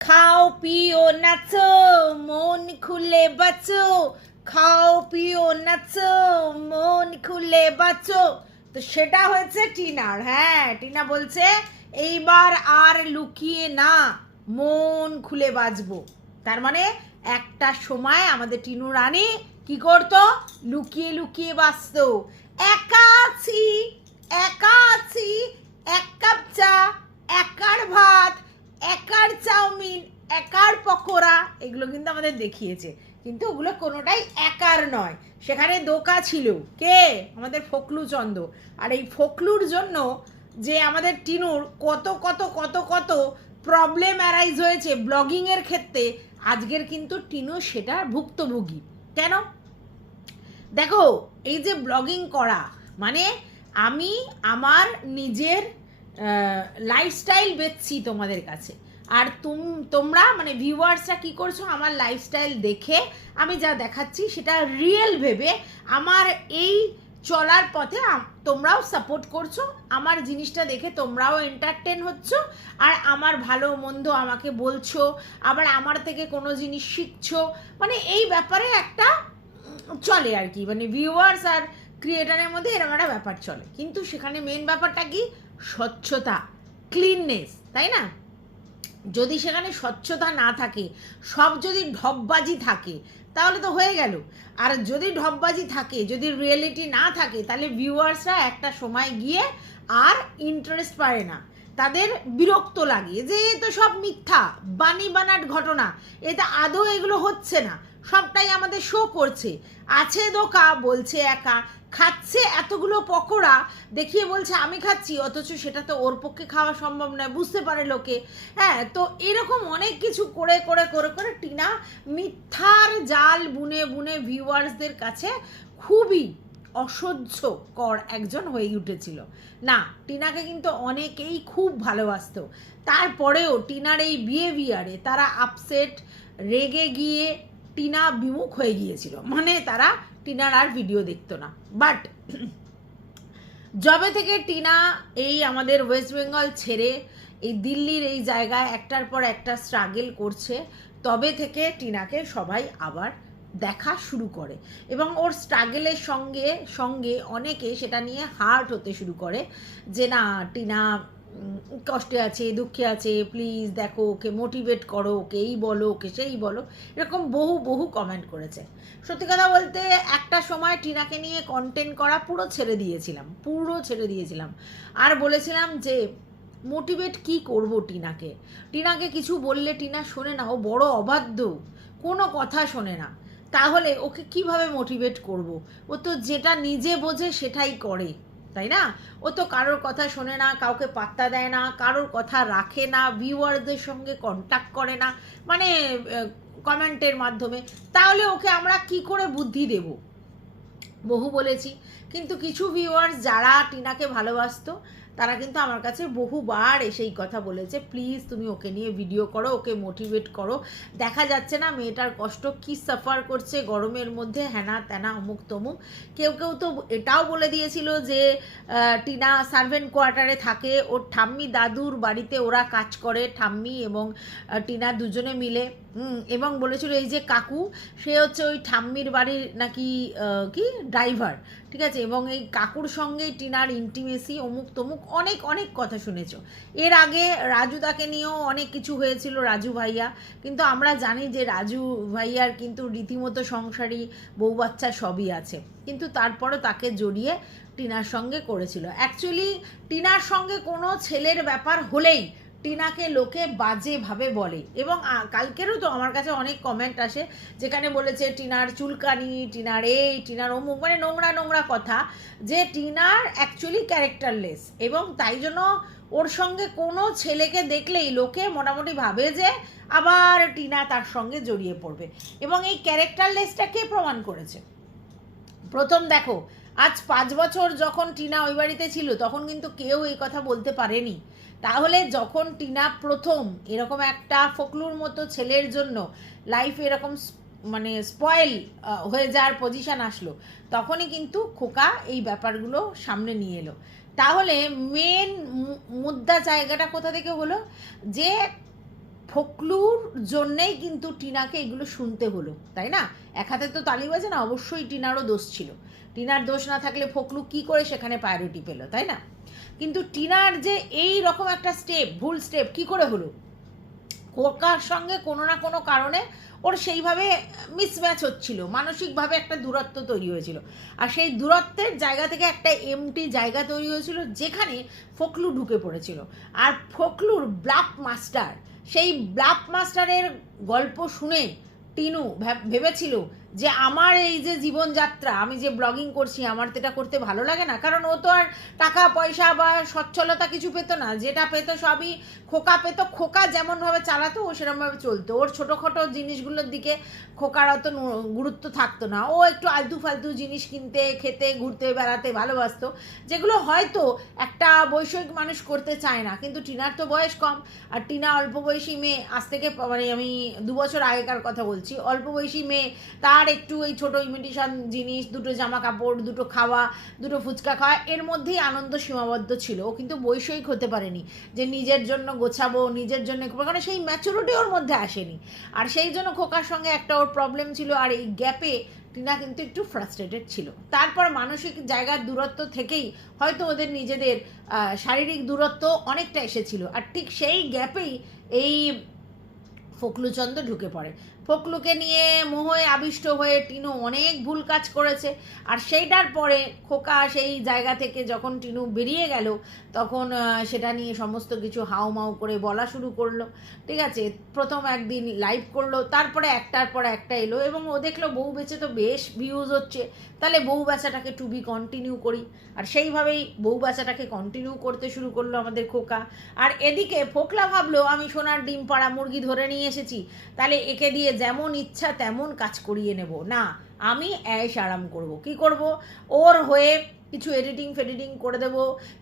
খাও পিও নাচো, মন খুলে বাঁচো। খাও পিও নাচো, মন খুলে বাঁচো। তো সেটা হয়েছে টিনার হ্যাঁ টিনা বলছে, এইবার আর লুকিয়ে না, মন খুলে বাঁচবো। তার মানে একটা সময় আমাদের টিনু রানী কি করতো? লুকিয়ে লুকিয়ে বাঁচতো। একা আছি একা আছি, এক কাপ চা একার ভাত একার চাউমিন, একার পকোড়া, এগুলো কিন্তু আমাদের দেখিয়েছে। কিন্তু ওগুলো কোনোটাই একার নয়। সেখানে দোকা ছিল। কে? আমাদের ফকলু চন্দ। আর এই ফকলুর জন্য যে আমাদের টিনুর কত কত কত কত প্রবলেম অ্যারাইজ হয়েছে ব্লগিংয়ের ক্ষেত্রে, আজকের কিন্তু টিনু সেটা ভুক্তভোগী। কেন? দেখো, এই যে ব্লগিং করা মানে আমি আমার নিজের লাইফস্টাইল বেচছি তোমাদের কাছে। আর তুম, তোমরা মানে ভিউয়ার্সরা কি করছ? আমার লাইফস্টাইল দেখে আমি যা দেখাচ্ছি সেটা রিয়েল ভেবে আমার এই চলার পথে তোমরাও সাপোর্ট করছ, আমার জিনিসটা দেখে তোমরাও এন্টারটেন হচ্ছ, আর আমার ভালো মন্দ আমাকে বলছো, আবার আমার থেকে কোনো জিনিস শিখছো। মানে এই ব্যাপারে একটা চলে আর কি। মানে ভিউয়ার্স আর ক্রিয়েটারের মধ্যে এরকম একটা ব্যাপার চলে। কিন্তু সেখানে মেন ব্যাপারটা কি? স্বচ্ছতা ক্লিননেস তাই না? যদি সেখানে স্বচ্ছতা না থাকে, সব যদি ঢপবাজি থাকে, তাহলে তো হয়ে গেল। আর যদি ঢপবাজি থাকে, যদি রিয়েলিটি না থাকে, তাহলে ভিউয়ার্সরা একটা সময় গিয়ে আর ইন্টারেস্ট পায় না। তাদের বিরক্ত লাগে যে, এ তো সব মিথ্যা বানি বানাট ঘটনা এটা আদৌ এগুলো হচ্ছে না। সবটাই আমাদের শো করছে। আছে দোকা, বলছে একা। খাচ্ছে এতগুলো পকোড়া, দেখিয়ে বলছে, আমি খাচ্ছি, অথচ সেটা তো ওর পক্ষে খাওয়া সম্ভব নয়। বুঝতে পারে লোকে। হ্যাঁ তো এরকম অনেক কিছু করে করে করে করে টিনা মিথ্যার জাল বুনে বুনে ভিউয়ার্সদের কাছে খুবই অসহ্যকর একজন হয়ে উঠেছিল। না, টিনাকে কিন্তু অনেকেই খুব ভালোবাসতো। তারপরেও টিনার এই বিহেভিয়ারে তারা আপসেট রেগে গিয়ে টিনা বিমুখ হয়ে গিয়েছিল। মানে তারা টিনার আর ভিডিও দেখতো না। বাট যবে থেকে টিনা এই আমাদের ওয়েস্ট বেঙ্গল ছেড়ে এই দিল্লির এই জায়গায় একটার পর একটা স্ট্রাগেল করছে, তবে থেকে টিনাকে সবাই আবার দেখা শুরু করে। এবং ওর স্ট্রাগেলের সঙ্গে সঙ্গে অনেকে সেটা নিয়ে হার্ট হতে শুরু করে যে না, টিনা কষ্টে আছে, দুঃখে আছে প্লিজ দেখো ওকে মোটিভেট করো ওকে, এই বলো ওকে, সেই বলো। এরকম বহু বহু কমেন্ট করেছে। সত্যি কথা বলতে, একটা সময় টিনাকে নিয়ে কন্টেন্ট করা পুরো ছেড়ে দিয়েছিলাম, পুরো ছেড়ে দিয়েছিলাম। আর বলেছিলাম যে মোটিভেট কি করব টিনাকে? টিনাকে কিছু বললে টিনা শোনে না, ও বড় অবাধ্য, কোনো কথা শোনে না। তাহলে ওকে কীভাবে মোটিভেট করব? ও তো যেটা নিজে বোঝে সেটাই করে। তাই না? ও তো কারোর কথা শোনে না, কাউকে পাত্তা দেয় না, কারোর কথা রাখে না ভিউয়ারদের সঙ্গে কন্ট্যাক্ট করে না মানে কমেন্টের মাধ্যমে। তাহলে ওকে আমরা কি করে বুদ্ধি দেব? বহু বলেছি। কিন্তু কিছু ভিউয়ার্স যারা টিনাকে ভালোবাসতো তারা কিন্তু আমার কাছে বহুবার এসে এই কথা বলেছে প্লিজ তুমি ওকে নিয়ে ভিডিও করো, ওকে মোটিভেট করো। দেখা যাচ্ছে না, মেয়েটার কষ্ট কি সাফার করছে, গরমের মধ্যে হ্যানা ত্যানা অমুক তমুক। কেউ কেউ তো এটাও বলে দিয়েছিল যে টিনা সার্ভেন্ট কোয়ার্টারে থাকে, ওর ঠাম্মি দাদুর বাড়িতে ওরা কাজ করে, ঠাম্মি এবং টিনা দুজনে মিলে। এবং বলেছিল এই যে কাকু, সে হচ্ছে ওই ঠাম্মির বাড়ির নাকি কি? ড্রাইভার ঠিক আছে? এবং এই কাকুর সঙ্গে টিনার ইন্টিমেসি অমুক তমুক অনেক অনেক কথা শুনেছ। এর আগে রাজু তাকে নিয়েও অনেক কিছু হয়েছিল, রাজু ভাইয়া। কিন্তু আমরা জানি যে রাজু ভাইয়ার কিন্তু রীতিমতো সংসারী, বউ বাচ্চা সবই আছে। কিন্তু তারপরও তাকে জড়িয়ে টিনার সঙ্গে করেছিল। অ্যাকচুয়ালি টিনার সঙ্গে কোনো ছেলের ব্যাপার হলেই টিনাকে লোকে বাজেভাবে বলে। এবং কালকেরও তো আমার কাছে অনেক কমেন্ট আসে, যেখানে বলেছে টিনার চুলকানি, টিনার এই, টিনার অমুক মানে নোংরা নোংরা কথা, যে টিনার অ্যাকচুয়ালি ক্যারেক্টারলেস এবং তাই জন্য ওর সঙ্গে কোনো ছেলেকে দেখলেই লোকে মোটামুটি ভাবে যে আবার টিনা তার সঙ্গে জড়িয়ে পড়বে। এবং এই ক্যারেক্টারলেসটা কে প্রমাণ করেছে? প্রথম দেখো, আজ পাঁচ বছর যখন টিনা ওই বাড়িতে ছিল, তখন কিন্তু কেউ এই কথা বলতে পারেনি। তাহলে যখন টিনা প্রথম এরকম একটা ফকলুর মতো ছেলের জন্য লাইফ এরকম মানে স্পয়েল হয়ে যাওয়ার পজিশন আসলো, তখনই কিন্তু খোকা এই ব্যাপারগুলো সামনে নিয়ে এলো। তাহলে মেন মুদ্রা জায়গাটা কোথা থেকে হলো? যে ফকলুর জন্যেই কিন্তু টিনাকে এগুলো শুনতে হলো, তাই না? এক হাতে তো তালি বাজে না, অবশ্যই টিনারও দোষ ছিল। টিনার দোষ না থাকলে ফকলু কি করে সেখানে প্রায়োরিটি পেল, তাই না? কিন্তু টিনার যে এই রকম একটা স্টেপ ভুল স্টেপ কি করে হলো? কোকার সঙ্গে কোনো না কোনো কারণে ওর সেইভাবে মিসম্যাচ হচ্ছিল, মানসিকভাবে একটা দূরত্ব তৈরি হয়েছিল। আর সেই দূরত্বের জায়গা থেকে একটা এমটি জায়গা তৈরি হয়েছিল, যেখানে ফকলু ঢুকে পড়েছিল। আর ফকলুর ব্লাফ মাস্টার, সেই ব্লাফ মাস্টারের গল্প শুনে টিনু ভাব- ভেবেছিল যে আমার এই যে জীবনযাত্রা, আমি যে ব্লগিং করছি, আমার তো এটা করতে ভালো লাগে না। কারণ ও তো আর টাকা, পয়সা বা সচ্ছলতা কিছু পেতো না। যেটা পেতো সবই খোকা পেতো। খোকা যেমনভাবে চালাতো, ও সেরকমভাবে চলতো। ওর ছোটোখাটো জিনিসগুলোর দিকে খোকার অত গুরুত্ব থাকতো না। ও একটু আলতু ফালতু জিনিস কিনতে, খেতে, ঘুরতে, বেড়াতে ভালোবাসতো। যেগুলো হয়তো একটা বৈষয়িক মানুষ করতে চায় না। কিন্তু টিনার তো বয়স কম। আর টিনা অল্প বয়সী মেয়ে, আজ থেকে মানে আমি দু বছর আগেকার কথা বলছি। অল্প বয়সী মেয়ে, তার একটু এই ছোটো ইমিটেশন জিনিস, দুটো জামা কাপড় দুটো খাওয়া, দুটো ফুচকা খাওয়া, এর মধ্যেই আনন্দ সীমাবদ্ধ ছিল। ও কিন্তু বৈষয়িক হতে পারেনি যে নিজের জন্য গোছাবো, নিজের জন্য কারণ সেই ম্যাচুরিটি ওর মধ্যে আসেনি। আর সেই জন্য খোকার সঙ্গে একটা ওর প্রবলেম ছিল, আর এই গ্যাপে টিনা কিন্তু একটু ফ্রাস্ট্রেটেড ছিল। তারপর মানসিক জায়গার দূরত্ব থেকেই হয়তো ওদের নিজেদের শারীরিক দূরত্ব অনেকটা এসেছিল। আর ঠিক সেই গ্যাপেই এই ফকলুচন্দ ঢুকে পড়ে। ফকলুকে নিয়ে মোহে আবিষ্ট হয়ে টিনু অনেক ভুল কাজ করেছে। আর সেইটার পরে খোকা সেই জায়গা থেকে যখন টিনু বেরিয়ে গেল, তখন সেটা নিয়ে সমস্ত কিছু হাও মাও করে বলা শুরু করল। ঠিক আছে? প্রথম একদিন লাইভ করল, তারপরে একটার পর একটা এলো এবং ও দেখল বউ বেচে তো বেশ ভিউজ হচ্ছে। তাহলে বউ বেচাটাকে টু বি কন্টিনিউ করি। আর সেইভাবেই বউ বেচাটাকে কন্টিনিউ করতে শুরু করল আমাদের খোকা। আর এদিকে ফোকলা ভাবলো, আমি সোনার ডিম পাড়া মুরগি ধরে নিয়ে এসেছি। তাহলে একে দিয়ে যেমন ইচ্ছা তেমন কাজ করিয়ে নেব। না, আমি অ্যাশ আরাম করব। কি করব? ওর হয়ে কিছু এডিটিং ফেডিটিং করে দেব,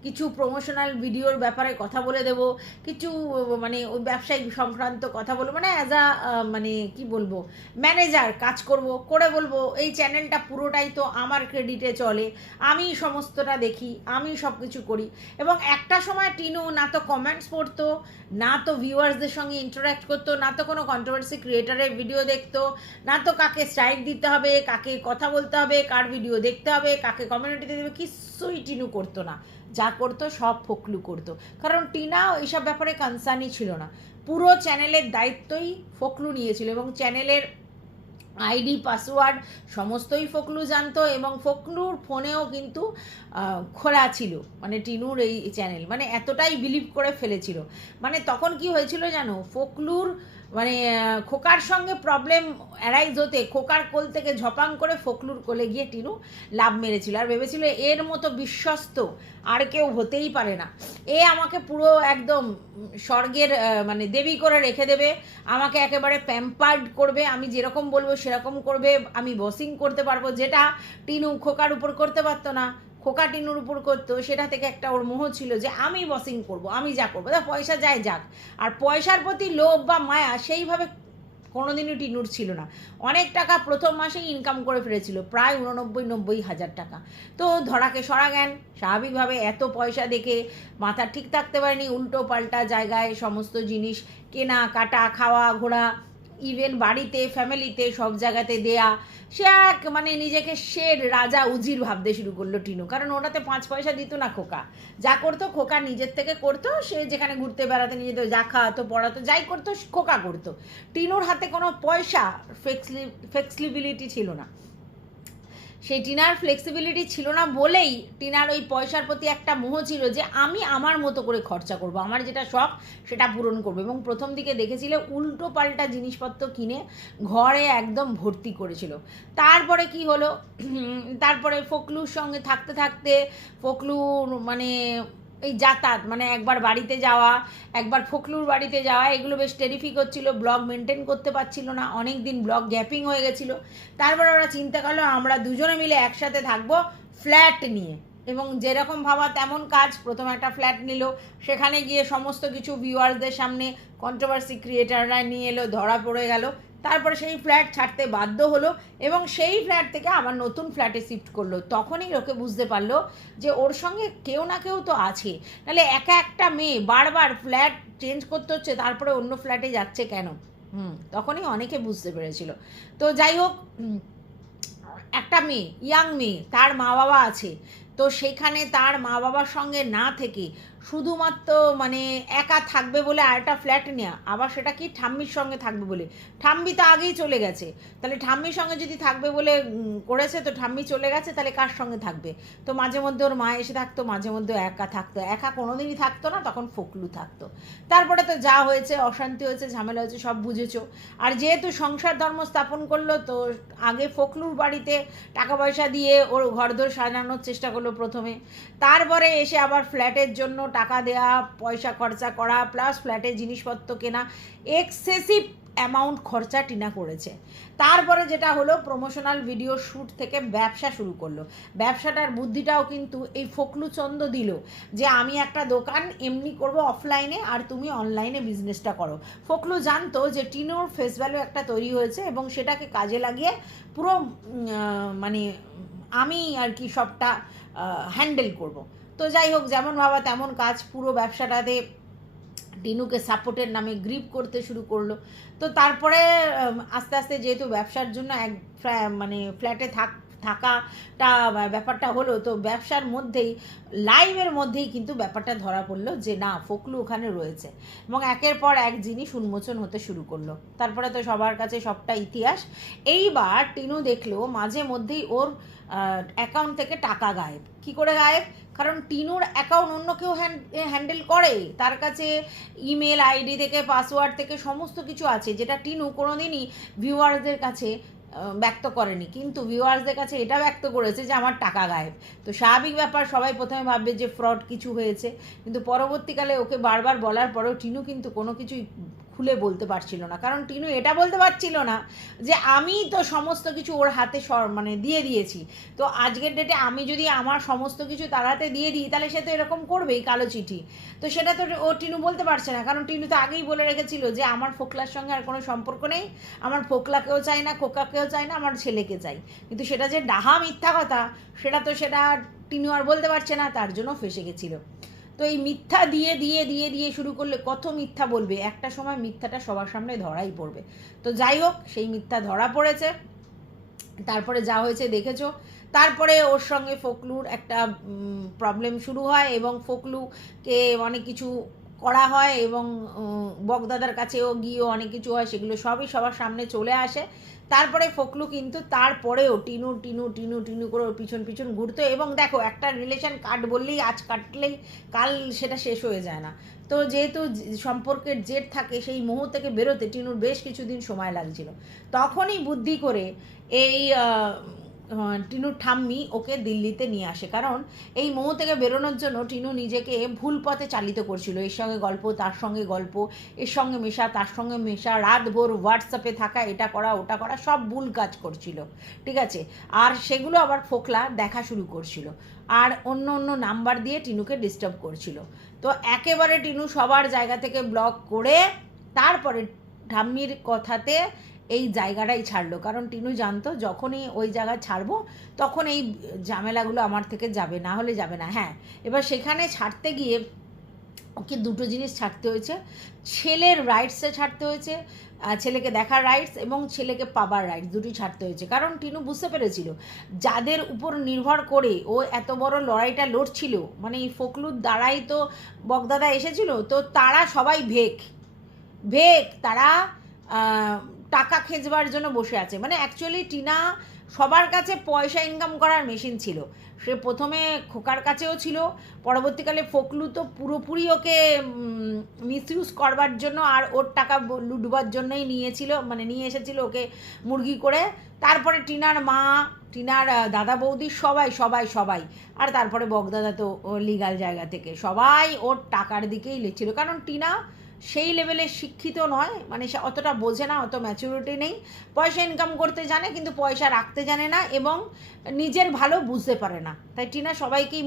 কিছু প্রমোশনাল ভিডিওর ব্যাপারে কথা বলে দেব, কিছু মানে ওই ব্যবসায়িক সংক্রান্ত কথা বলব মানে অ্যাজ আ মানে কি বলব ম্যানেজার কাজ করব, করে বলব, এই চ্যানেলটা পুরোটাই তো আমার ক্রেডিটে চলে, আমি সমস্তটা দেখি, আমি সব কিছু করি, এবং একটা সময় টিনু না তো কমেন্টস পড়তো, না তো ভিউয়ার্সদের সঙ্গে ইন্টারাক্ট করতো, না তো কোনো কন্ট্রোভার্সি ক্রিয়েটারের ভিডিও দেখতো, না তো কাকে স্ট্রাইক দিতে হবে, কাকে কথা বলতে হবে, কার ভিডিও দেখতে হবে, কাকে কমিউনিটিতে দেবে কিছুই টিনু করতো না। যা করতো, সব ফকলু করতো। কারণ টিনা এইসব ব্যাপারে কনসার্নই ছিল না। পুরো চ্যানেলের দায়িত্বই ফকলু নিয়েছিল এবং চ্যানেলের আইডি পাসওয়ার্ড সমস্তই ফকলু জানতো এবং ফকলুর ফোনেও কিন্তু খোলা ছিল। মানে টিনুর এই চ্যানেল মানে এতটাই বিলিভ করে ফেলেছিল। মানে তখন কি হয়েছিল জানো? ফকলুর মানে খোকার সঙ্গে প্রবলেম অ্যারাইজ হতে, খোকার কোল থেকে ঝপাং করে ফকলুর কোলে গিয়ে টিনু লাভ মেরেছিল। আর ভেবেছিল এর মতো বিশ্বস্ত আর কেউ হতেই পারে না। এ আমাকে পুরো একদম স্বর্গের মানে দেবী করে রেখে দেবে, আমাকে একেবারে প্যাম্পার্ড করবে, আমি যেরকম বলব সেরকম করবে, আমি বসিং করতে পারব, যেটা টিনু খোকার উপর করতে পারতো না। খোকা টিনুর উপর করতো, সেটা থেকে একটা ওর মোহ ছিল যে আমি বসিং করব, আমি যা করব, তা পয়সা যায় যাক। আর পয়সার প্রতি লোভ বা মায়া সেইভাবে কোনোদিনই টিনুর ছিল না। অনেক টাকা প্রথম মাসেই ইনকাম করে ফেলেছিল, প্রায় উননব্বই নব্বই হাজার টাকা। তো ধরাকে সরা জ্ঞান, স্বাভাবিকভাবে এত পয়সা দেখে মাথা ঠিক থাকতে পারেনি, উল্টো পাল্টা জায়গায় সমস্ত জিনিস কেনা, কাটা, খাওয়া, ঘোরা ইভেন বাড়িতে ফ্যামিলিতে সব জায়গাতে দেয়া, সে এক মানে নিজেকে শের রাজা উজির ভাবতে শুরু করল টিনু। কারণ ওটাতে পাঁচ পয়সা দিত না খোকা। যা করতো খোকা নিজের থেকে করতো, সে যেখানে ঘুরতে বেড়াতে নিয়ে যেত যা খাওয়াতো, পড়াতো, যাই করতো, খোকা করতো। টিনুর হাতে কোনো পয়সা ফ্লেক্সি ফ্লেক্সিবিলিটি ছিল না। সেই টিনার ফ্লেক্সিবিলিটি ছিল না বলেই টিনার ওই পয়সার প্রতি একটা মোহ ছিল যে আমি আমার মতো করে খরচা করব। আমার যেটা শখ, সেটা পূরণ করব এবং প্রথম দিকে দেখেছিলে উল্টো পাল্টা জিনিসপত্র কিনে ঘরে একদম ভর্তি করেছিল। তারপরে কি হলো? তারপরে ফকলুর সঙ্গে থাকতে থাকতে ফকলুর মানে এই যাতায়াত মানে একবার বাড়িতে যাওয়া, একবার ফকলুর বাড়িতে যাওয়া, এগুলো বেশ টেরিফিক হচ্ছিল ব্লগ মেনটেন করতে পারছিল না অনেক দিন ব্লগ গ্যাপিং হয়ে গেছিল। তারপরে ওরা চিন্তা করল, আমরা দুজনে মিলে একসাথে থাকব ফ্ল্যাট নিয়ে। এবং যেরকম ভাবা তেমন কাজ, প্রথম একটা ফ্ল্যাট নিল, সেখানে গিয়ে সমস্ত কিছু ভিউয়ার্সদের সামনে কন্ট্রোভার্সি ক্রিয়েটাররা নিয়ে এলো, ধরা পড়ে গেল। তারপরে সেই ফ্ল্যাট ছাড়তে বাধ্য হলো এবং সেই ফ্ল্যাট থেকে আবার নতুন ফ্ল্যাটে শিফট করল। তখনই লোকে বুঝতে পারল যে ওর সঙ্গে কেউ না কেউ তো আছে। নাহলে একা একটা মেয়ে বারবার ফ্ল্যাট চেঞ্জ করতে হচ্ছে, তারপরে অন্য ফ্ল্যাটে যাচ্ছে কেন? হুম, তখনই অনেকে বুঝতে পেরেছিল। তো যাই হোক একটা মেয়ে ইয়াং মেয়ে, তার মা বাবা আছে। তো সেখানে তার মা বাবার সঙ্গে না থেকে শুধুমাত্র মানে একা থাকবে বলে আরেকটা ফ্ল্যাট নেওয়া আবার সেটা কি ঠাম্মির সঙ্গে থাকবে বলে? ঠাম্মি তো আগেই চলে গেছে। তাহলে ঠাম্মির সঙ্গে যদি থাকবে বলে করেছে, তো ঠাম্মি চলে গেছে, তাহলে কার সঙ্গে থাকবে? তো মাঝে মধ্যে ওর মা এসে থাকতো, মাঝে মধ্যে একা থাকতো। একা কোনোদিনই থাকতো না, তখন ফকলু থাকতো। তারপরে তো যা হয়েছে, অশান্তি হয়েছে, ঝামেলা হয়েছে, সব বুঝেছ। আর যেহেতু সংসার ধর্ম স্থাপন করল, তো আগে ফকলুর বাড়িতে টাকা পয়সা দিয়ে ওর ঘরদোর সাজানোর চেষ্টা করল প্রথমে। তারপরে এসে আবার ফ্ল্যাটের জন্য টাকা দেওয়া পয়সা খরচা করা প্লাস ফ্ল্যাটে জিনিসপত্র কেনা এক্সেসিভ অ্যামাউন্ট খরচা টিনা করেছে। তারপরে যেটা হলো প্রমোশনাল ভিডিও শ্যুট থেকে ব্যবসা শুরু করল। ব্যবসাটার বুদ্ধিটাও কিন্তু এই ফকলু চন্দ দিল যে, আমি একটা দোকান এমনি করব অফলাইনে আর তুমি অনলাইনে বিজনেসটা করো। ফকলু জানতো যে, টিনোর ফেস ভ্যালু একটা তৈরি হয়েছে এবং সেটাকে কাজে লাগিয়ে পুরো মানে আমি আর কি সবটা হ্যান্ডেল করব। তো যাই হোক, যেমন ভাবা তেমন কাজ। পুরো ব্যবসাটাতে টিনুকে সাপোর্টের নামে গ্রিপ করতে শুরু করল। তো তারপরে আস্তে আস্তে যেহেতু ব্যবসার জন্য এক মানে ফ্ল্যাটে থাক, থাকাটা ব্যাপারটা হলো, তো ব্যবসার মধ্যেই, লাইভের মধ্যেই কিন্তু ব্যাপারটা ধরা পড়ল যে না, ফকলু ওখানে রয়েছে। এবং একের পর এক জিনিস উন্মোচন হতে শুরু করল। তারপরে তো সবার কাছে সবটা ইতিহাস। এইবার টিনু দেখল, মাঝে মধ্যেই ওর অ্যাকাউন্ট থেকে টাকা গায়েব। কি করে গায়েব? কারণ টিনুর অ্যাকাউন্ট অন্য কেউ হ্যান্ডেল করে। তার কাছে ইমেল আইডি থেকে পাসওয়ার্ড থেকে সমস্ত কিছু আছে, যেটা টিনু কোনোদিনই ভিউয়ারদের কাছে ব্যক্ত করেনি। কিন্তু ভিউয়ার্সদের কাছে এটা ব্যক্ত করেছে যে আমার টাকা গায়েব। তো স্বাভাবিক ব্যাপার, সবাই প্রথমে ভাববে যে ফ্রড কিছু হয়েছে। কিন্তু পরবর্তীকালে ওকে বারবার বলার পরেও টিনু কিন্তু কোনো কিছুই খুলে বলতে পারছিল না। কারণ টিনু এটা বলতে পারছিল না যে, আমি তো সমস্ত কিছু ওর হাতে সর- মানে দিয়ে দিয়েছি। তো আজকের ডেটে আমি যদি আমার সমস্ত কিছু তার হাতে দিয়ে দিই, তাহলে সে তো এরকম করবেই কালো চিঠি। তো সেটা তো ও টিনু বলতে পারছে না। কারণ টিনু তো আগেই বলে রেখেছিল যে, আমার ফোকলার সঙ্গে আর কোনো সম্পর্ক নেই। আমার ফোকলাকেও চাই না, খোকাকেও চাই না, আমার ছেলেকে চাই। কিন্তু সেটা যে ডাহা মিথ্যা কথা, সেটা তো সেটা টিনু আর বলতে পারছে না, তার জন্য ফেসে গেছিল। তো এই মিথ্যা দিয়ে দিয়ে দিয়ে দিয়ে শুরু করলে কত মিথ্যা বলবে? একটা সময় মিথ্যাটা সবার সামনে ধরাই পড়বে। তো যাই হোক, সেই মিথ্যা ধরা পড়েছে। তারপরে যা হয়েছে দেখেছ। তারপরে ওর সঙ্গে ফকলুর একটা প্রবলেম শুরু হয় এবং ফকলুকে অনেক কিছু করা হয় এবং উম, বগদাদার কাছেও গিয়েও অনেক কিছু হয় সেগুলো সবই সবার সামনে চলে আসে। তারপরে ফকলু কিন্তু তারপরেও টিনু টিনু টিনু টিনু করে ওর পিছন পিছন ঘুরতো এবং দেখো একটা রিলেশন কাট বললেই আজ কাটলেই কাল সেটা শেষ হয়ে যায় না। তো যেহেতু সম্পর্কের জেদ থাকে সেই মোহ থেকে বেরোতে টিনুর বেশ কিছুদিন সময় লাগছিল। তখনই বুদ্ধি করে এই টিনুর ঠাম্মি ওকে দিল্লিতে নিয়ে আসে। কারণ এই মোহ থেকে বেরোনোর জন্য টিনু নিজেকে ভুল পথে চালিত করছিল। এর সঙ্গে গল্প, তার সঙ্গে গল্প, এর সঙ্গে মেশা, তার সঙ্গে মেশা, রাত ভোর হোয়াটসঅ্যাপে থাকা, এটা করা, ওটা করা, সব ভুল কাজ করছিল। ঠিক আছে? আর সেগুলো আবার ফোকলা দেখা শুরু করছিল। আর অন্য অন্য নাম্বার দিয়ে টিনুকে ডিস্টার্ব করছিল। তো একেবারে টিনু সবার জায়গা থেকে ব্লক করে, তারপরে ঠাম্মির কথাতে এই জায়গাটাই ছাড়লো। কারণ টিনু জানতো, যখনই ওই জায়গা ছাড়বো, তখন এই ঝামেলাগুলো আমার থেকে যাবে, না হলে যাবে না। হ্যাঁ এবার সেখানে ছাড়তে গিয়ে ওকে দুটো জিনিস ছাড়তে হয়েছে। ছেলের রাইটসে ছাড়তে হয়েছে ছেলেকে দেখার রাইটস এবং ছেলেকে পাবার রাইটস দুটি ছাড়তে হয়েছে। কারণ টিনু বুঝতে পেরেছিল, যাদের উপর নির্ভর করে ও এত বড় লড়াইটা লড়ছিল মানে এই ফকলুর দ্বারাই তো বগদাদা এসেছিল, তো তারা সবাই ভেক ভেক, তারা টাকা খেজবার জন্য বসে আছে। মানে অ্যাকচুয়ালি টিনা সবার কাছে পয়সা ইনকাম করার মেশিন ছিল। সে প্রথমে খোকার কাছেও ছিল, পরবর্তীকালে ফকলু তো পুরোপুরি ওকে মিসইউজ করবার জন্য আর ওর টাকা লুটবার জন্যই নিয়েছিল মানে নিয়ে এসেছিল ওকে মুরগি করে। তারপরে টিনার মা, টিনার দাদা বৌদি সবাই সবাই সবাই। আর তারপরে বগদাদা তো লিগাল জায়গা থেকে। সবাই ওর টাকার দিকেই লেছিল কারণ টিনা সেই লেভেলের শিক্ষিত নয়। মানে সে অতটা বোঝে না, অত ম্যাচুরিটি নেই। পয়সা ইনকাম করতে জানে, কিন্তু পয়সা রাখতে জানে না এবং নিজের ভালো বুঝতে পারে না। তাই টিনা সবাইকেই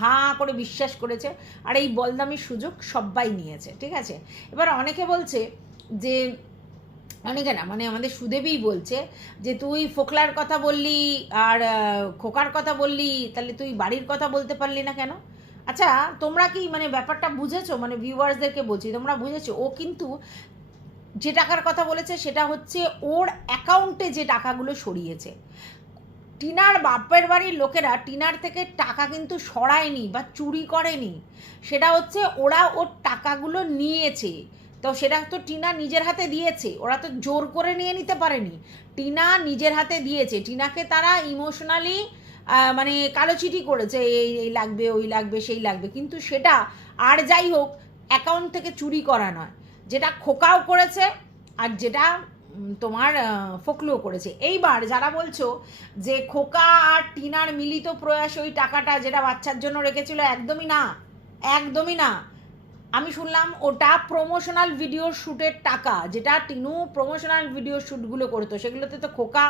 হাঁ করে বিশ্বাস করেছে আর এই বলদামির সুযোগ সবাই নিয়েছে, ঠিক আছে? এবার অনেকে বলছে যে, অনেকে না মানে আমাদের সুদেবই বলছে যে, তুই ফোকলার কথা বললি আর খোকার কথা বললি, তাহলে তুই বাড়ির কথা বলতে পারলি না কেন? আচ্ছা তোমরা কি মানে ব্যাপারটা বুঝেছ? মানে ভিউয়ার্সদেরকে বলছি, তোমরা বুঝেছ? ও কিন্তু যে টাকার কথা বলেছে, সেটা হচ্ছে ওর অ্যাকাউন্টে যে টাকাগুলো সরিয়েছে। টিনার বাপের বাড়ির লোকেরা টিনার থেকে টাকা কিন্তু সরায়নি বা চুরি করেনি। সেটা হচ্ছে ওরা ওর টাকাগুলো নিয়েছে। তো সেটা তো টিনা নিজের হাতে দিয়েছে। ওরা তো জোর করে নিয়ে নিতে পারেনি। টিনা নিজের হাতে দিয়েছে। টিনাকে তারা ইমোশনালি মানে কালো চিঠি করেছে, এই এই লাগবে, ওই লাগবে, সেই লাগবে। কিন্তু সেটা আর যাই হোক অ্যাকাউন্ট থেকে চুরি করা নয়। যেটা খোকাও করেছে আর যেটা তোমার ফোকলো করেছে। এইবার যারা বলছো যে খোকা আর টিনার মিলিত প্রয়াস ওই টাকাটা যেটা বাচ্চার জন্য রেখেছিল, একদমই না একদমই না। আমি শুনলাম ওটা প্রমোশনাল ভিডিও শ্যুটের টাকা, যেটা টিনু প্রমোশনাল ভিডিও শ্যুটগুলো করতো। সেগুলোতে তো খোকা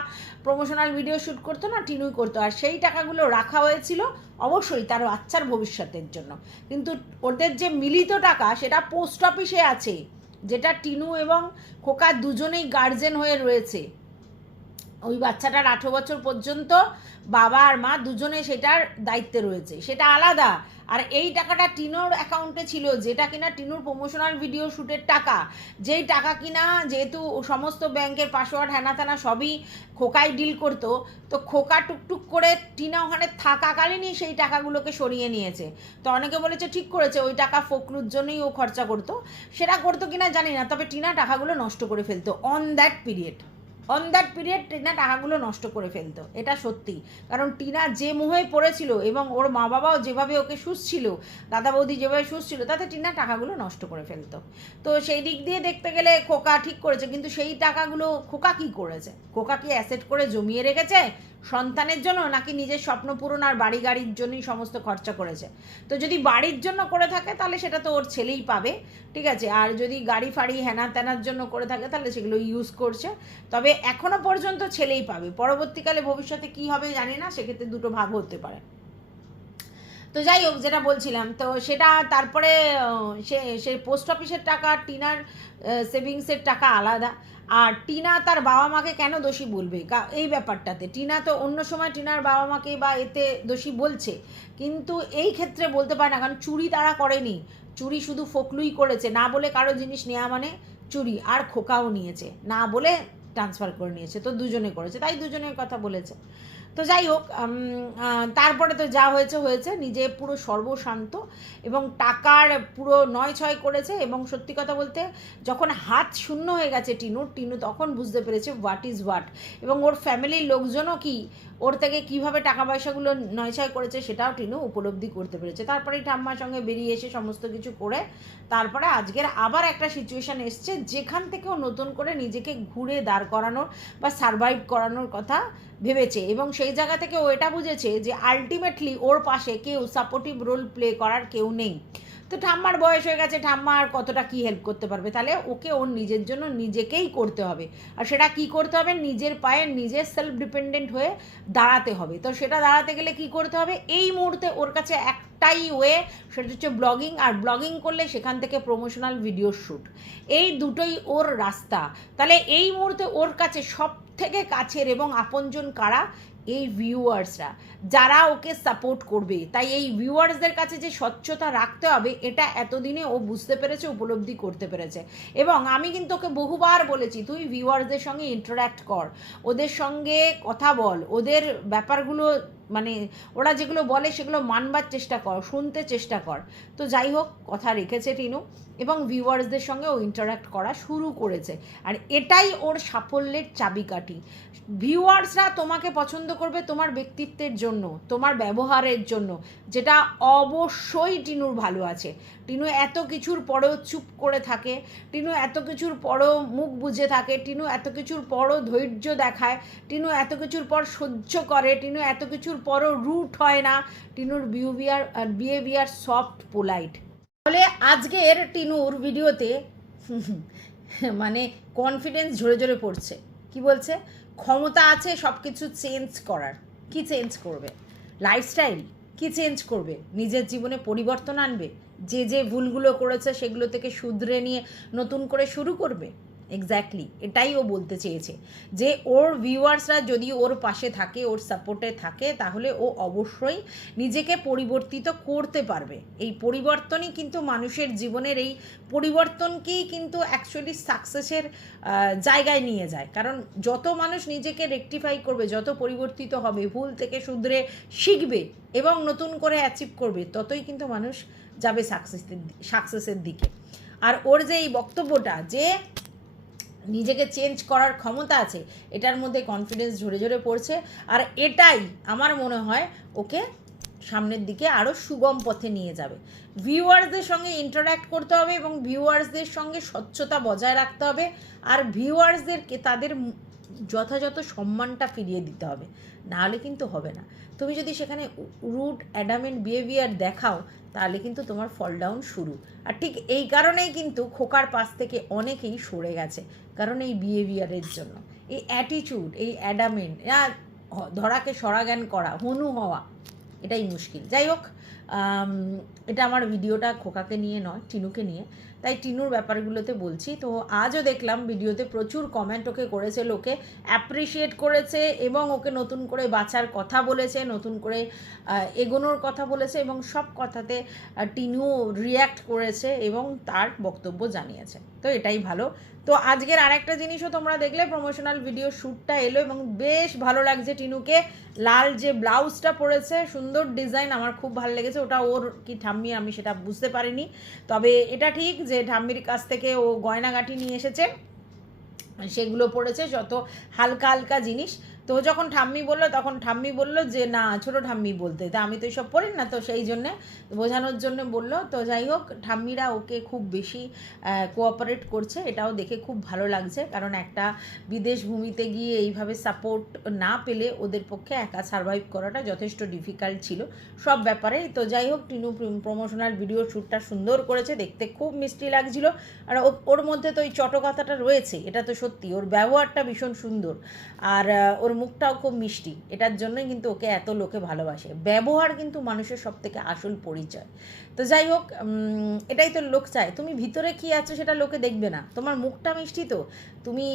প্রমোশনাল ভিডিও শ্যুট করতো না, টিনুই করতো। আর সেই টাকাগুলো রাখা হয়েছিল অবশ্যই তার বাচ্চার ভবিষ্যতের জন্য। কিন্তু ওদের যে মিলিত টাকা, সেটা পোস্ট অফিসে আছে, যেটা টিনু এবং খোকা দুজনেই গার্জেন হয়ে রয়েছে। ওই বাচ্চাটার আঠেরো বছর পর্যন্ত বাবা আর মা দুজনে সেটার দায়িত্বে রয়েছে। সেটা আলাদা। আর এই টাকাটা টিনুর অ্যাকাউন্টে ছিল, যেটা কিনা টিনুর প্রমোশনাল ভিডিও শ্যুটের টাকা। যেই টাকা কিনা যেহেতু সমস্ত ব্যাংকের পাসওয়ার্ড হ্যানা ত্যানা সবই খোকাই ডিল করতো, তো খোকা টুকটুক করে টিনা ওখানে থাকাকালীনই সেই টাকাগুলোকে সরিয়ে নিয়েছে। তো অনেকে বলেছে, ঠিক করেছে, ওই টাকা ফকলুর জন্যই ও খরচা করতো। সেটা করতো কিনা জানি না, তবে টিনা টাকাগুলো নষ্ট করে ফেলতো on that period on that period Tina টাকাগুলো নষ্ট করে ফেলতো, এটা সত্যি। কারণ টিনা যে মুহে পড়েছিল এবং ওর মা বাবাও যেভাবে ওকে সুসছিল দাদা বৌদি যেভাবে সুসছিল তাতে টিনা টাকাগুলো নষ্ট করে ফেলতো। তো সেই দিক দিয়ে দেখতে গেলে খোকা ঠিক করেছে, কিন্তু সেই টাকাগুলো খোকা কি করেছে? খোকা কি অ্যাসেট করে জমিয়ে রেখেছে? সন্তানের জন্য নাকি নিজের স্বপ্ন পূরণ আর বাড়ি গাড়ির জন্যই সমস্ত খরচা করেছে? তো যদি বাড়ির জন্য করে থাকে, তাহলে সেটা তো ওর ছেলেই পাবে, ঠিক আছে? আর যদি গাড়ি ফাড়ি হেনা তেনার জন্য করে থাকে, তাহলে সেগুলো ইউজ করছে। তবে এখনও পর্যন্ত ছেলেই পাবে। পরবর্তীকালে ভবিষ্যতে কি হবে জানি না, সেক্ষেত্রে দুটো ভাগ হতে পারে। তো যাই হোক, যেটা বলছিলাম, তো সেটা তারপরে সে সেই পোস্ট অফিসের টাকা, টিনার সেভিংসের টাকা আলাদা। আর টিনা তার বাবা মাকে কেন দোষী বলবে? এই ব্যাপারটাতে। টিনা তো অন্য সময় টিনার বাবা মাকে বা এতে দোষী বলছে। কিন্তু এই ক্ষেত্রে বলতে পারে না, কারণ চুরি তারা করেনি। চুরি শুধু ফোকলুই করেছে। না বলে কারও জিনিস নেওয়া মানে চুরি, আর খোকাও নিয়েছে। না বলে ট্রান্সফার করে নিয়েছে। তো দুজনে করেছে। তাই দুজনের কথা বলেছে। তো যাই হোক তারপরে তো যা হয়েছে হয়েছে। নিজে পুরো সর্বশান্ত এবং টাকার পুরো নয় ছয় করেছে এবং সত্যি কথা বলতে যখন হাত শূন্য হয়ে গেছে টিনুর, টিনু তখন বুঝতে পেরেছে হোয়াট ইজ হোয়াট এবং ওর ফ্যামিলির লোকজনও কি ওর থেকে কীভাবে টাকা পয়সাগুলো নয় ছয় করেছে সেটাও টিনু উপলব্ধি করতে পেরেছে। তারপরেই ঠাম্মার সঙ্গে বেরিয়ে এসে সমস্ত কিছু করে তারপরে আজকের আবার একটা সিচুয়েশান এসছে যেখান থেকেও নতুন করে নিজেকে ঘুরে দাঁড় করানোর বা সারভাইভ করানোর কথা ভেবেছে এবং সেই জায়গা থেকে ও এটা বুঝেছে যে আলটিমেটলি ওর পাশে কেউ সাপোর্টিভ রোল প্লে করার কেউ নেই। তো ঠাম্মার বয়স হয়ে গেছে, ঠাম্মা আর কতটা কি হেল্প করতে পারবে? তাহলে ওকে ওর নিজের জন্য নিজেকেই করতে হবে। আর সেটা কি করতে হবে? নিজের পায়ে নিজের সেলফ ডিপেন্ডেন্ট হয়ে দাঁড়াতে হবে। তো সেটা দাঁড়াতে গেলে কি করতে হবে? এই মুহূর্তে ওর কাছে একটাই ওয়ে সেটা হচ্ছে ব্লগিং আর ব্লগিং করলে সেখান থেকে প্রমোশনাল ভিডিও শ্যুট এই দুটোই ওর রাস্তা। তাহলে এই মুহূর্তে ওর কাছে সব থেকে কাছের এবং আপনজন কারা? এই ভিউয়ার্সরা যারা ওকে সাপোর্ট করবে, তাই এই ভিউয়ার্সদের কাছে যে স্বচ্ছতা রাখতে হবে, এটা এতদিনে ও বুঝতে পেরেছে, উপলব্ধি করতে পেরেছে। এবং আমি কিন্তু ওকে বহুবার বলেছি, তুই ভিউয়ার্সদের সঙ্গে ইন্টারাক্ট কর, ওদের সঙ্গে কথা বল, ওদের ব্যাপারগুলো মানে ওরা যেগুলো বলে সেগুলো মানবার চেষ্টা কর, শুনতে চেষ্টা কর। তো যাই হোক, কথা রেখেছে টিনু এবং ভিউয়ার্সদের সঙ্গে ও ইন্টারাক্ট করা শুরু করেছে। আর এটাই ওর সাফল্যের চাবিকাঠি। ভিউয়ার্সরা তোমাকে পছন্দ করবে তোমার ব্যক্তিত্বের জন্য, তোমার ব্যবহারের জন্য, যেটা অবশ্যই টিনুর ভালো আছে। টিনু এত কিছুর পরেও চুপ করে থাকে, টিনু এত কিছুর পরও মুখ বুঝে থাকে, টিনু এত কিছুর পরও ধৈর্য দেখায়, টিনু এত কিছুর পর সহ্য করে, টিনু এত কিছুর পরও রুট হয় না। টিনুর বিহেভিয়ার বিহেভিয়ার সফট পোলাইট তাহলে আজকের টিনুর ভিডিওতে মানে কনফিডেন্স ঝরে ঝরে পড়ছে। কি বলছে? ক্ষমতা আছে সব কিছু চেঞ্জ করার। কি চেঞ্জ করবে? লাইফস্টাইল কি চেঞ্জ করবে? নিজের জীবনে পরিবর্তন আনবে? যে যে ভুলগুলো করেছে সেগুলো থেকে শুধরে নিয়ে নতুন করে শুরু করবে? এক্স্যাক্টলি এটাই ও বলতে চেয়েছে। যে ওর ভিউয়ার্সরা যদি ওর পাশে থাকে, ওর সাপোর্টে থাকে, তাহলে ও অবশ্যই নিজেকে পরিবর্তিত করতে পারবে। এই পরিবর্তনই কিন্তু মানুষের জীবনের এই পরিবর্তনকেই কিন্তু অ্যাকচুয়ালি সাকসেসের জায়গায় নিয়ে যায়। কারণ যত মানুষ নিজেকে রেকটিফাই করবে, যত পরিবর্তিত হবে, ভুল থেকে শুধরে শিখবে এবং নতুন করে অ্যাচিভ করবে, ততই কিন্তু মানুষ যাবে সাকসেসের সাকসেসের দিকে। আর ওর যে এই বক্তব্যটা যে নিজেকে চেঞ্জ করার ক্ষমতা আছে, এটার মধ্যে কনফিডেন্স ঝরে ঝরে পড়ছে। আর এটাই আমার মনে হয় ওকে সামনের দিকে আরও সুগম পথে নিয়ে যাবে। ভিউয়ার্সদের সঙ্গে ইন্টারাক্ট করতে হবে এবং ভিউয়ার্সদের সঙ্গে স্বচ্ছতা বজায় রাখতে হবে। আর ভিউয়ার্সদেরকে তাদের যথাযথ সম্মানটা ফিরিয়ে দিতে হবে। নাহলে কিন্তু হবে না। তুমি যদি সেখানে রুট অ্যাডামেন্ট বিহেভিয়ার দেখাও তাহলে কিন্তু তোমার ফল ডাউন শুরু। আর ঠিক এই কারণেই কিন্তু খোকার পাশ থেকে অনেকেই সরে গেছে, কারণ এই বিহেভিয়ারের জন্য। এই অ্যাটিটিউড এই অ্যাডামেন্ট ধরাকে সরাজ্ঞান করা, হনু হওয়া, এটাই মুশকিল। যাই হোক এটা আমার ভিডিওটা খোকাকে নিয়ে নয়, টিনুকে নিয়ে। তাই টিনুর ব্যাপারগুলোতে বলছি। তো আজও দেখলাম ভিডিওতে প্রচুর কমেন্ট ওকে করেছে, লোকে অ্যাপ্রিসিয়েট করেছে এবং ওকে নতুন করে বাঁচার কথা বলেছে, নতুন করে এগোনোর কথা বলেছে এবং সব কথাতে টিনু রিয়্যাক্ট করেছে এবং তার বক্তব্য জানিয়েছে। তো এটাই ভালো। তো আজকের আরেকটা জিনিসও তোমরা দেখলে প্রমোশনাল ভিডিও শ্যুটটা এলো এবং বেশ ভালো লাগছে টিনুকে। লাল যে ব্লাউজটা পরেছে, সুন্দর ডিজাইন আমার খুব ভালো লেগেছে। ওটা ওর কি ঠাম্মি আমি সেটা বুঝতে পারিনি। তবে এটা ঠিক যে ঢাম্মির কাছ থেকে ও গয়নাগাটি নিয়ে এসেছে সেগুলো পড়েছে যত হালকা হালকা জিনিস। তো যখন ঠাম্মি বলল, তখন ঠাম্মি বলল যে, না, ছোট ঠাম্মি বলতে। তা আমি তো এসব পড়ি না, তো সেই জন্যে বোঝানোর জন্য বলল। তো যাই হোক, ঠাম্মিরা ওকে খুব বেশি কোঅপারেট করছে। এটাও দেখে খুব ভালো লাগছে। কারণ একটা বিদেশ ভূমিতে গিয়ে এইভাবে সাপোর্ট না পেলে ওদের পক্ষে একা সার্ভাইভ করাটা যথেষ্ট ডিফিকাল্ট ছিল সব ব্যাপারে তো যাই হোক, টিনু প্রমোশনাল ভিডিও শ্যুটটা সুন্দর করেছে। দেখতে খুব মিষ্টি লাগছিল। আর ওর মধ্যে তো ওই চটকথাটা রয়েছে, এটা তো সত্যি। ওর ব্যবহারটা ভীষণ সুন্দর। আর ওর মুখটাও খুব মিষ্টি। এটার জন্যই কিন্তু ওকে এত লোকে ভালোবাসে। ব্যবহার কিন্তু মানুষের সব থেকে আসল পরিচয়। তো যাই হোক এটাই তো লোক চায়। তুমি ভিতরে কি আছো সেটা লোকে দেখবে না। তোমার মুখটা মিষ্টি তো। তুমি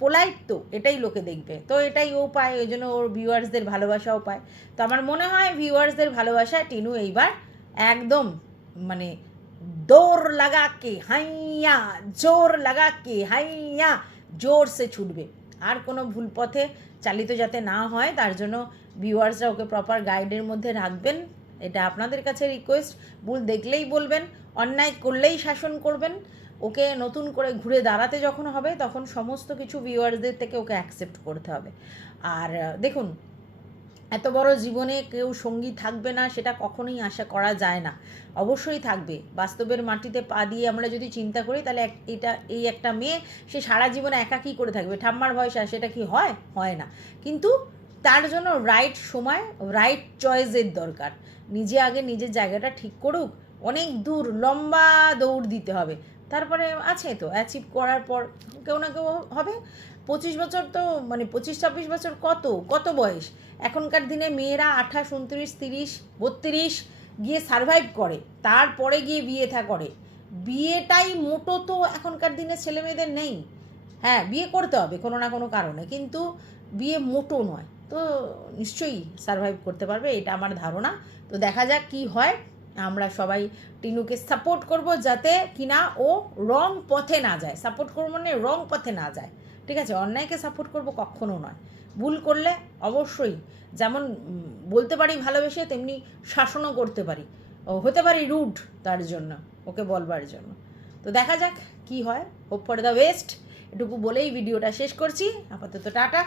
পোলাইট তো। এটাই লোকে দেখবে। তো এটাই ও পায়। ওই জন্য ওর ভিউয়ার্সদের ভালোবাসাও পায়। তো আমার মনে হয় ভিউয়ার্সদের ভালোবাসা টিনু এইবার একদম মানে দৌড় লাগা কে হাইয়া, জোর লাগা কে হাইয়া জোর সে ছুটবে। আর কোনো ভুল পথে চালিত যাতে না হয়, তার জন্য ভিউয়ার্সরা ওকে প্রপার গাইডের মধ্যে রাখবেন। এটা আপনাদের কাছে রিকোয়েস্ট ভুল দেখলেই বলবেন, অন্যায় করলেই শাসন করবেন। ওকে নতুন করে ঘুরে দাঁড়াতে যখন হবে, তখন সমস্ত কিছু ভিউয়ার্সদের থেকে ওকে অ্যাকসেপ্ট করতে হবে। আর, দেখুন এত বড় জীবনে কেউ সঙ্গী থাকবে না, সেটা কখনোই আশা করা যায় না। অবশ্যই থাকবে। বাস্তবের মাটিতে পা দিয়ে আমরা যদি চিন্তা করি, তাহলে এটা, এই একটা মেয়ে, সে সারা জীবনে একা কী করে থাকবে। ঠাম্মার ভয়সা সেটা কি হয়? হয় না। কিন্তু তার জন্য রাইট সময় রাইট চয়েসের দরকার। নিজে আগে নিজের জায়গাটা ঠিক করুক। অনেক দূর, লম্বা দৌড় দিতে হবে। তারপরে আছে তো অ্যাচিভ করার পর কেউ না কেউ হবে। পঁচিশ বছর তো মানে পঁচিশ, ছাব্বিশ বছর কত? কত বয়স? এখনকার দিনে মেয়েরা আঠাশ, উনত্রিশ, তিরিশ, বত্রিশ গিয়ে সারভাইভ করে, তারপরে গিয়ে বিয়ে থা করে। বিয়েটাই মোটো তো এখনকার দিনে ছেলে মেয়েদের নেই। হ্যাঁ বিয়ে করতে হবে কোনো না কোনো কারণে, কিন্তু বিয়ে মোটো নয়। তো নিশ্চয়ই সারভাইভ করতে পারবে, এটা আমার ধারণা। তো দেখা যাক কি হয়। আমরা সবাই টিনুকে সাপোর্ট করব যাতে কিনা ও রং পথে না যায়। সাপোর্ট করব মানে রং পথে না যায়। ঠিক আছে, অন্যায়কে সাপোর্ট করব কখনো নয়। ভুল করলে অবশ্যই, যেমন বলতে পারি ভালোবেসে, তেমনি শাসনও করতে পারি। হতে পারি রুড তার জন্য, ওকে বলবার জন্য। তো দেখা যাক কি হয়। হোপ ফর দ্য বেস্ট এটুকু বলেই ভিডিওটা শেষ করছি। আপাতত টাটা।